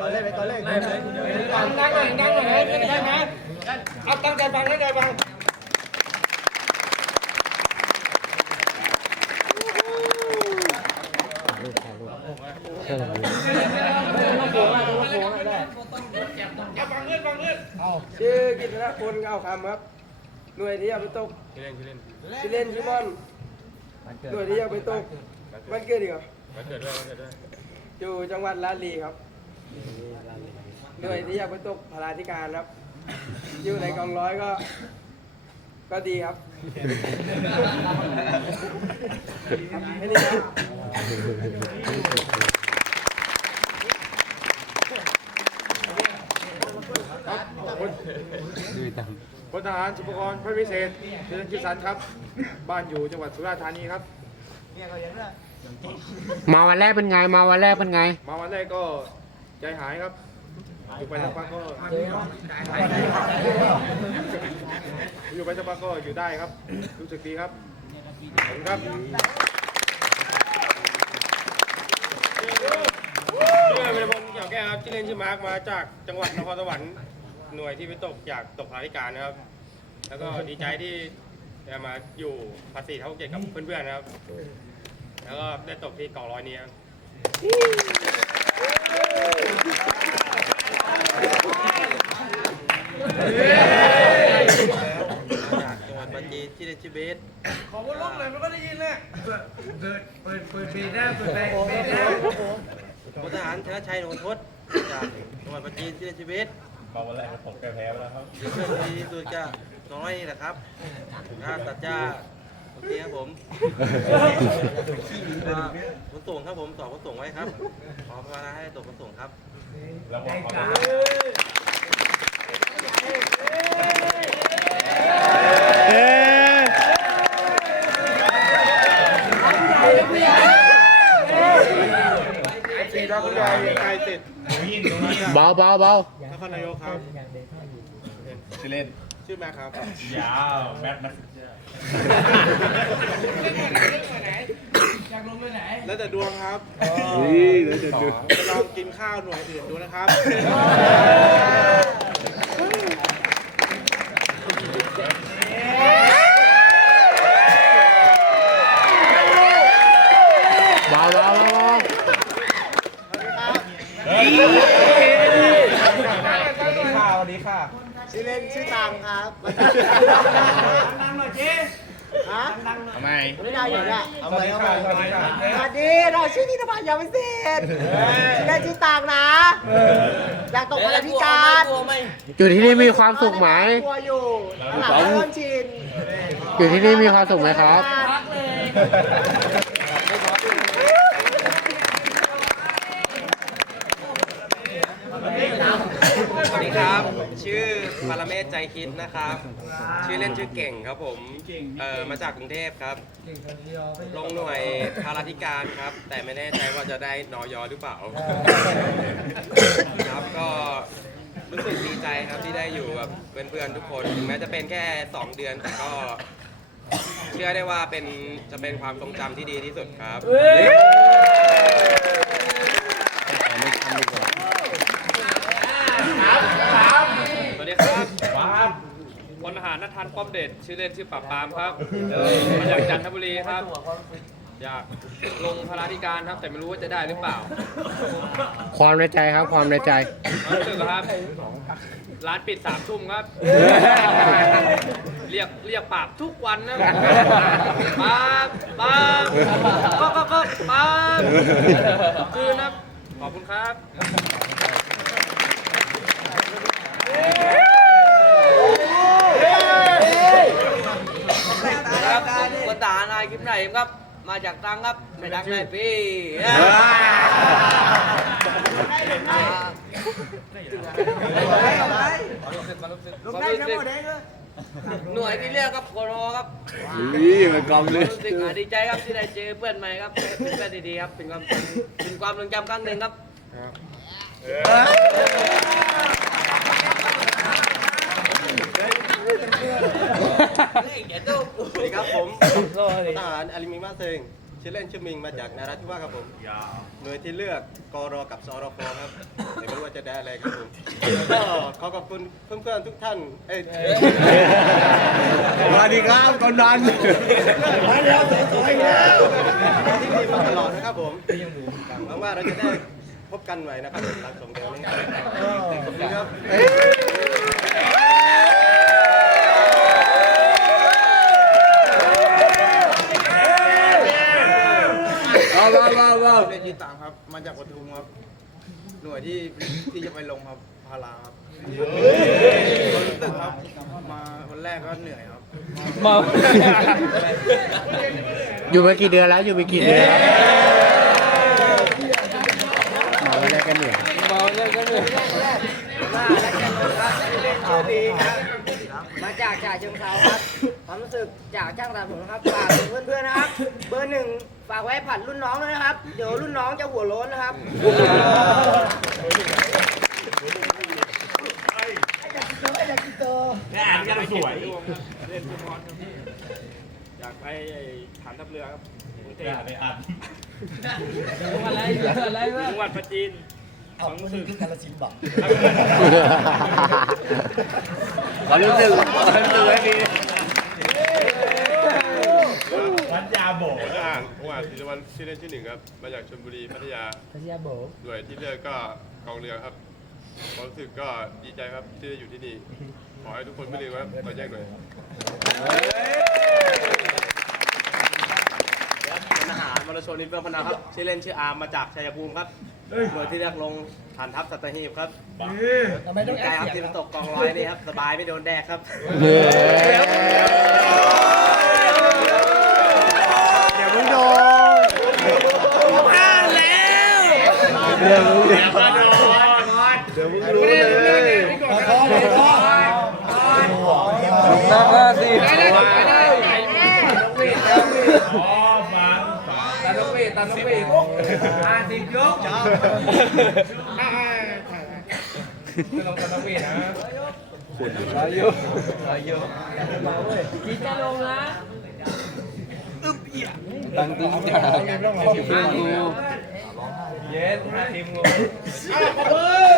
ก่อนเล่นไปก่อนเล่นดังดังหน่อยดังหน่อยให้ได้ไหมเอาตั้งใจฟังตั้งใจฟังเอาฟังชื่อกิตติพลเก้าคำครับ หน่วยที่อยากไปตกชื่อเล่นชื่อเล่นชื่อเล่นชื่อบอลหน่วยที่อยากไปตกวันเกิดดีกว่าวันเกิดด้วยวันเกิดด้วยอยู่จังหวัดลาลีครับ หน่วยที่อยากไปตกพลาธิการครับ อยู่ในกองร้อยก็ ก็ดีครับแค่นี้ครับพลทหารสุภกรพระวิเศษเจริญจิตสันครับ บ้านอยู่จังหวัดสุราษฎร์ธานีครับ มาวันแรกเป็นไง มาวันแรกเป็นไง มาวันแรกก็ ใจหายครับอยู่ไปสักพักก็อยู่ไปสักพักก็อยู่ได้ครับ รู้สึกดีครับขอบคุณครับชื่อเป็นพลเกี่ยวแก้วครับชื่เล่นชื่อมาร์กมาจากจังหวัดนครสวรรค์หน่วยที่ไปตกอยากตกภาริการนะครับ แล้วก็ดีใจที่ได้มาอยู่ภาษีเท่าเกียรติกับเพื่อนๆนะครับ แล้วก็ได้ตกที่กองร้อยนี้ครับ จังหวัดปัจจีนชื่อเล่นชื่อเบสขอว่าลูกเลยมันก็ได้ยินเลยเปิดเปิดเปิดเปิดปีหน้าเปิดแบงค์ปีหน้าพลทหารชนะชัยโนนทศจากจังหวัดปัจจีนชื่อเล่นชื่อเบสมาวันแรกก็ผมแพ้ไปแล้วครับเพื่อนดีที่สุดก็น้อยนี่แหละครับถ้าตัดจ้าโอ เคครับผมขนส่งครับผมสอบขนส่งไว้ครับ ขอภาวนาให้ตกขนส่งครับ แล้วพอเขาสีดาวคุณยายไกลติดเบาเบาเบา นครนายกครับ ชื่อเล่น ชื่อแม่ครับ ยาวแมทนะแล้วแต่ดวงครับแล้วจะดูไปลองกินข้าวหน่วยอื่นดูนะครับ เบาเบาเบาเบา ชื่อเล่นชื่อตาม ครับดังหน่อยเจ๊ฮะทำไมไม่ได้อยู่เนี่ยเอาไปเอาไปสวัสดีเราชื่อธินพันธ์ยาวิเศษชื่อเล่นชื่อตามนะ อยากตกพลธิการอยู่ที่นี่มีความสุขไหมกลัวอยู่หลังเริ่มชินอยู่ที่นี่มีความสุขไหมครับ สวัสดี ครับชื่อปารเมศใจคิดนะครับ ชื่อเล่นชื่อเก่งครับผมเอ่อมาจากกรุงเทพครับ ลงหน่วยพาราธิการครับ แต่ไม่แน่ใจว่าจะได้นอยอหรือเปล่า ครับก็รู้สึกดีใจครับที่ได้อยู่กับเพื่อนๆทุกคนถึงแม้จะเป็นแค่ 2 เดือนแต่ก็ เชื่อได้ว่าเป็นจะเป็นความทรงจำที่ดีที่สุดครับ สวัสดีครับ พลทหารนัททันป้อมเดชชื่อเล่นชื่อปราบปรามครับมาจากจันทบุรีครับ อยากลงพาราธิการครับ แต่ไม่รู้ว่าจะได้หรือเปล่าความในใจครับความในใจ รู้สึกครับ ร้านปิดสามทุ่มครับ เรียกเรียกปราบทุกวันนะปราบปราบก็ก็ก็ปราบคืนนะขอบคุณครับ ครับคนทหารนายคลิปไหนครับ มาจากตรังครับไม่ดักได้พี่ลูกได้ทั้งหมดเลยหน่วยที่เรียกครับกรอครับนี่มันกองเลยรู้สึกดีใจครับที่ได้เจอเพื่อนใหม่ครับเป็นเพื่อนดีๆครับเป็นความเป็นความทรงจำครั้งหนึ่งครับ สวัสดีครับผมทหารอลิมิงมาเซิงชื่อเล่นชื่อมิงมาจากนาราธิวาสครับผมหน่วยที่เลือกกรอกับสรฟครับแต่ไม่รู้อะไรครับผมแล้วก็ขอขอบคุณเพื่อนๆทุกท่านเอ้ยสวัสดีครับกำนันที่มีมาตลอดนะครับผมหวังว่าเราจะได้พบกันใหม่นะครับหลังสงกรานต์นี้ขอบคุณครับาวว้าวว้าวว้าว เรียนยีตามครับ มาจากปทุมครับ หน่วยที่ที่จะไปลงครับพาราครับรู้สึกครับ มาวันแรกก็เหนื่อยครับอยู่มากี่เดือนแล้วอยู่มากี่เดือนแล้วมาวันแรกกันเหนื่อยมาจากจ่าเชิงเทราครับ ความรู้สึกจากช่างตัดผมนะครับฝากถึงเพื่อนๆนะครับ เบอร์หนึ่งฝากไว้ผัดรุ่นน้องด้วยนะครับ เดี๋ยวรุ่นน้องจะหัวโล้นนะครับอยากไปฐานทัพเรือครับกรุงเทพไปอัดจังหวัดประจีนความรู้สึกความรู้สึกความรู้สึกให้ดีวันยาโบผมอ่านผมอ่านศิลวันชื่อเล่นชื่อหนึ่งครับ มาจากชลบุรีพัทยา พัทยาโบหน่วยที่เลือกก็กองเรือครับความรู้สึกก็ดีใจครับที่ได้อยู่ที่นี่ ขอให้ทุกคนไม่ลืมครับต่อแยกหน่อยทหารมรชนนินเฟื่องพนาครับ ชื่อเล่นชื่ออาร์มมาจากชัยภูมิครับหน่วยที่เรียกลงฐานทัพสัตหีบครับดีใจครับที่มาตกกองร้อยนี่ครับ สบายไม่โดนแดกครับ เดี๋ยวมึงโดนพลาดแล้วเดี๋ยวมึงเดี๋ยวมึงรู้เลยเย็นทีม 耶，拿你命！啊，我。